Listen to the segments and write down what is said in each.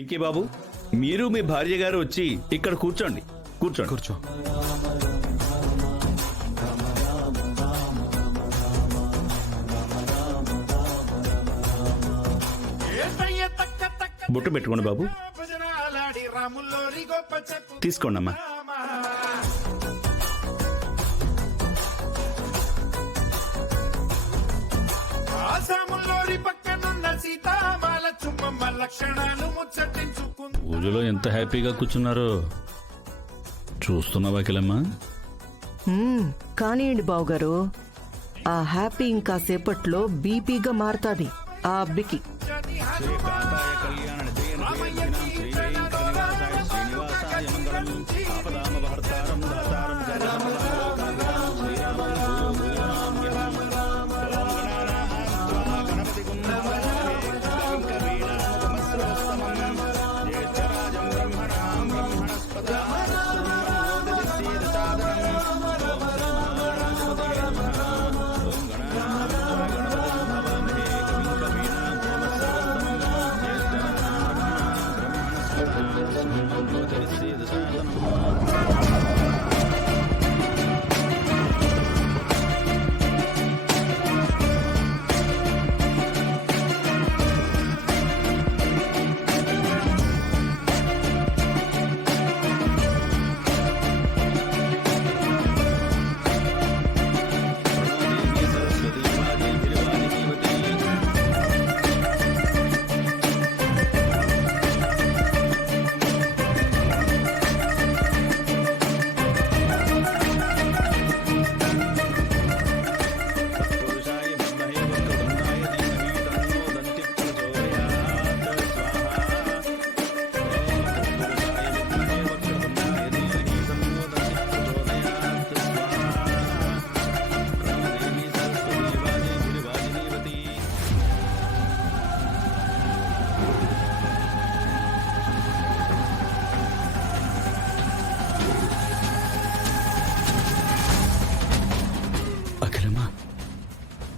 వెంకీ బాబు, మీరు మీ భార్య గారు వచ్చి ఇక్కడ కూర్చోండి. కూర్చోండి. కూర్చో. బొట్టు పెట్టుకోండి బాబు. తీసుకోండి అమ్మా. పూజలో ఎంత హ్యాపీగా కూర్చున్నారో చూస్తున్నావా కిలమ్మా? కానివ్వండి బావుగారు, ఆ హ్యాపీ ఇంకా సేపట్లో బీపీగా మారుతాది ఆ అబ్బికి.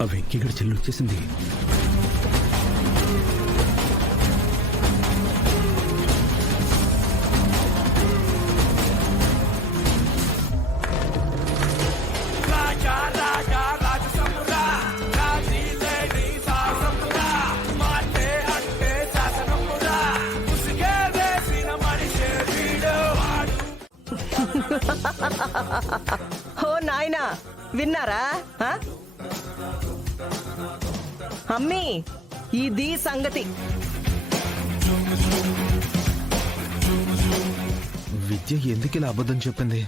ఆ వెంకీగడ చెల్లి వచ్చేసింది. ఓ నాయనా, విన్నారా? అమ్మీ, ఇది సంగతి. విద్య ఎందుకు ఇలా అబద్ధం చెప్పింది?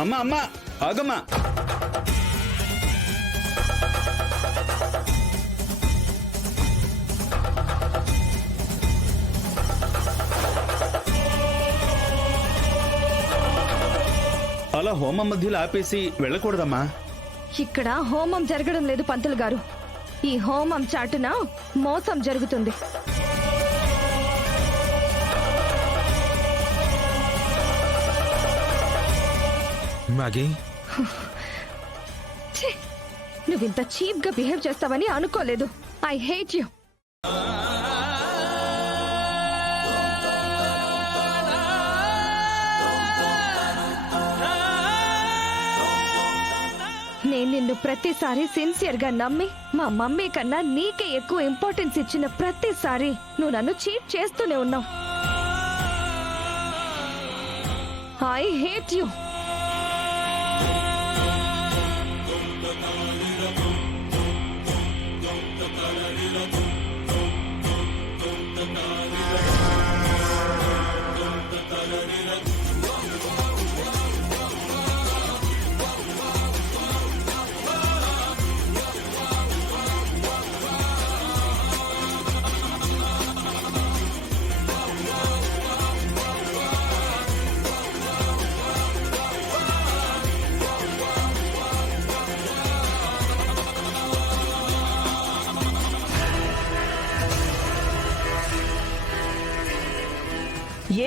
అమ్మా అమ్మా, ఆగమ్మా. అలా హోమం మధ్యలో ఆపేసి వెళ్ళకూడదమ్మా. ఇక్కడ హోమం జరగడం లేదు పంతులు గారు. ఈ హోమం చాటున మోసం జరుగుతుంది. నువ్వింత చీప్ గా బిహేవ్ చేస్తావని అనుకోలేదు. I hate you. నేను నిన్ను ప్రతిసారి సిన్సియర్ గా నమ్మి మా మమ్మీ కన్నా నీకే ఎక్కువ ఇంపార్టెన్స్ ఇచ్చిన ప్రతిసారి నువ్వు నన్ను చీట్ చేస్తూనే ఉన్నావు. I hate you.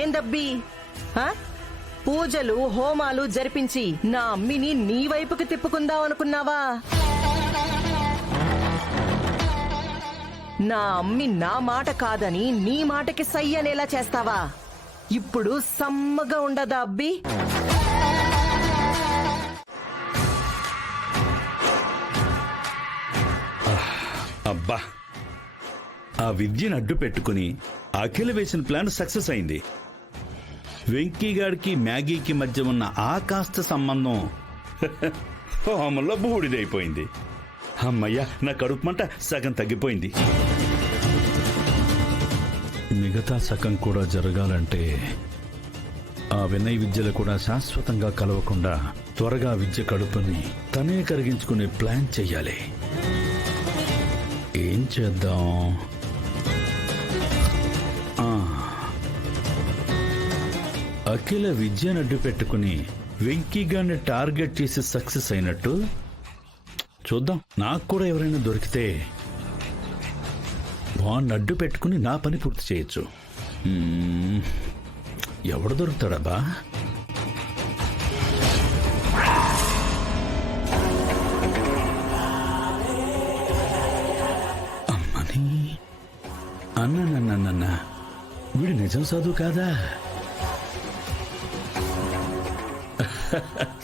ఏందబ్బి హ? పూజలు హోమాలు జరిపించి నా అమ్మిని నీ వైపుకి తిప్పుకుందాం అనుకున్నావా? నా అమ్మి నా మాట కాదని నీ మాటకి సై అనేలా చేస్తావా? ఇప్పుడు సమ్మగా ఉండదా అబ్బి? అబ్బా, ఆ విద్యను అడ్డు పెట్టుకుని అఖిల వేసిన ప్లాన్ సక్సెస్ అయింది. వెంకీగాడికి మ్యాగీకి మధ్య ఉన్న ఆ కాస్త సంబంధం హోమంలో బూడిదైపోయింది. అమ్మయ్య, నా కడుపు మంట సగం తగ్గిపోయింది. మిగతా సగం కూడా జరగాలంటే ఆ వినయ్ విద్యలు కూడా శాశ్వతంగా కలవకుండా త్వరగా విద్య కడుపుని తనే కరిగించుకునే ప్లాన్ చెయ్యాలి. ఏం చేద్దాం? అఖిల విద్యను అడ్డు పెట్టుకుని వెంకీగాన్ని టార్గెట్ చేసి సక్సెస్ అయినట్టు చూద్దాం. నాకు కూడా ఎవరైనా దొరికితే వాణ్ణి అడ్డు పెట్టుకుని నా పని పూర్తి చేయొచ్చు. ఎవడు దొరుకుతాడబ్బా? అమ్మని అన్న వీడు నిజం చదువు కాదా?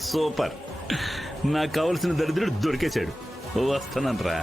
సూపర్, నాకు కావలసిన దరిద్రుడు దొరికేశాడు. వస్తానంట్రా.